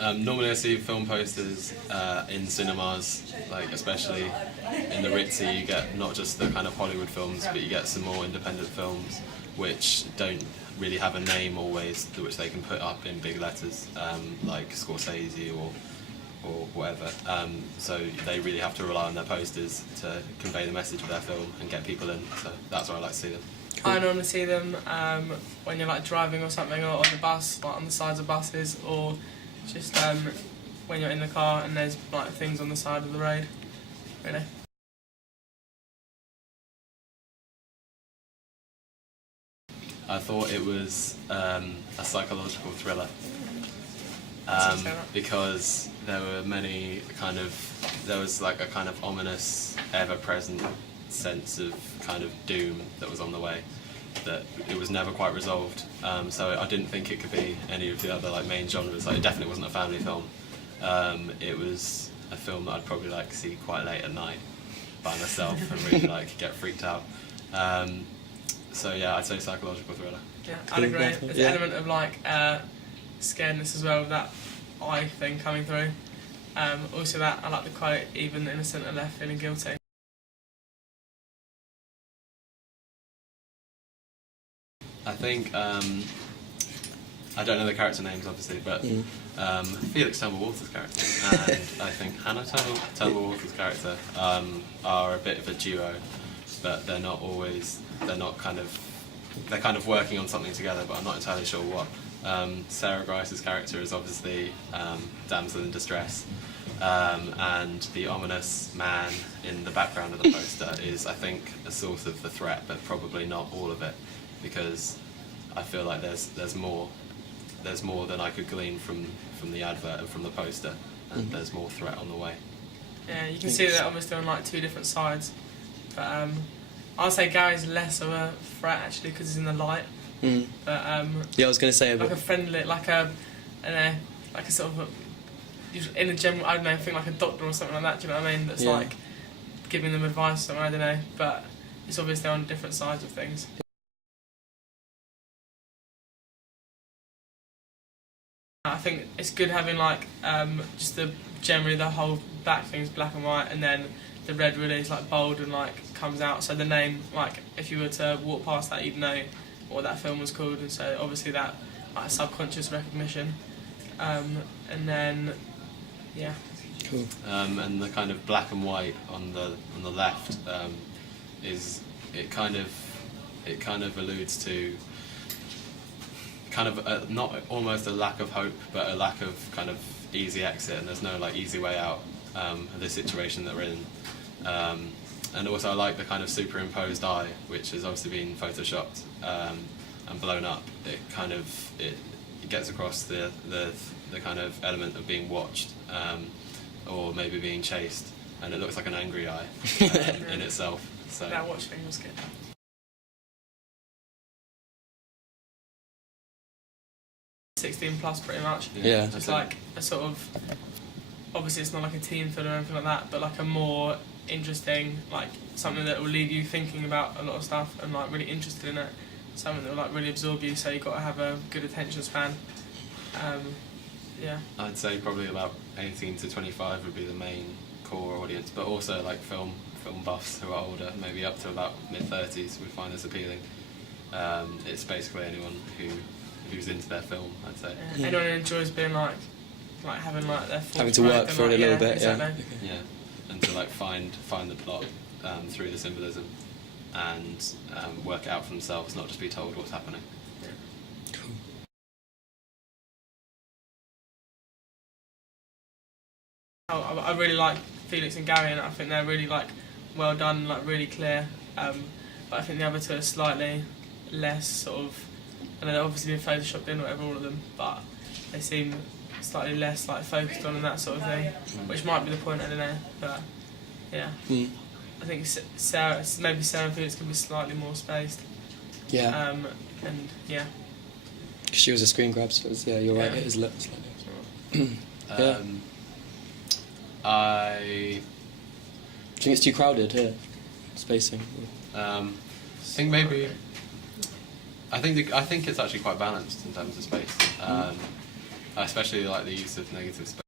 Normally I see film posters in cinemas, like especially in the Ritzy. You get not just the kind of Hollywood films, but you get some more independent films which don't really have a name always, which they can put up in big letters, like Scorsese or whatever. So they really have to rely on their posters to convey the message of their film and get people in. So that's where I like to see them. I normally see them when you're like driving or something, or on the bus, like on the sides of buses, or just when you're in the car and there's like things on the side of the road. Really. I thought it was a psychological thriller because there were many there was like a kind of ominous, ever-present sense of kind of doom that was on the way, that it was never quite resolved. So I didn't think it could be any of the other like main genres. Like, it definitely wasn't a family film. It was a film that I'd probably like see quite late at night by myself and really like get freaked out. So yeah, I'd say psychological thriller. Yeah, I'd agree. There's an element of like scaredness as well, with that eye thing coming through. Also that, I like the quote, even the innocent are left feeling guilty. I think, I don't know the character names obviously, but Felix Turnbull Walters' character and I think Hannah Turnbull Walters' character are a bit of a duo, but they're kind of working on something together, but I'm not entirely sure what. Sarah Grice's character is obviously damsel in distress, and the ominous man in the background of the poster is, I think, a source of the threat, but probably not all of it, because I feel like there's more than I could glean from the advert and from the poster, and there's more threat on the way. Yeah, you can see that obviously on like two different sides, but I'll say Gary's less of a threat actually because he's in the light. But yeah, I was going to say like a friendly, like a sort of in a general, I don't know, think like a doctor or something like that. Do you know what I mean? That's like giving them advice or something. I don't know, but it's obviously on different sides of things. I think it's good having like just generally the whole back thing's black and white, and then the red really is like bold and like comes out. So the name, like if you were to walk past that, you'd know what that film was called, and so obviously that like subconscious recognition. And then cool. And the kind of black and white on the left is it kind of alludes to kind of not almost a lack of hope, but a lack of kind of easy exit, and there's no like easy way out of the situation that we're in. And also I like the kind of superimposed eye, which has obviously been photoshopped and blown up. It gets across the kind of element of being watched or maybe being chased, and it looks like an angry eye in itself. So that watch thing was good. +16 pretty much. Yeah. Just like a sort of, obviously it's not like a teen film or anything like that, but like a more interesting, like something that will leave you thinking about a lot of stuff and like really interested in it. Something that will like really absorb you, so you've got to have a good attention span. Yeah. I'd say probably about 18 to 25 would be the main core audience, but also like film buffs who are older, maybe up to about mid-30s, would find this appealing. It's basically anyone who's into their film, I'd say. Yeah. Anyone who enjoys being like having like their having to work for it a little bit, exactly. Yeah, and to like find the plot through the symbolism and work it out for themselves, not just be told what's happening. Yeah. Cool. I really like Felix and Gary, and I think they're really like well done, like really clear. But I think the other two are slightly less sort of. I know they've obviously been photoshopped in, whatever, all of them, but they seem slightly less like focused on and that sort of thing, which might be the point. I don't know, but yeah. I think Sarah and Felix can be slightly more spaced. Yeah. And yeah. Because she was a screen grab, so it was, you're right. It is slightly. Yeah. I think it's too crowded here, spacing. I think maybe. I think it's actually quite balanced in terms of space. I especially like the use of negative space.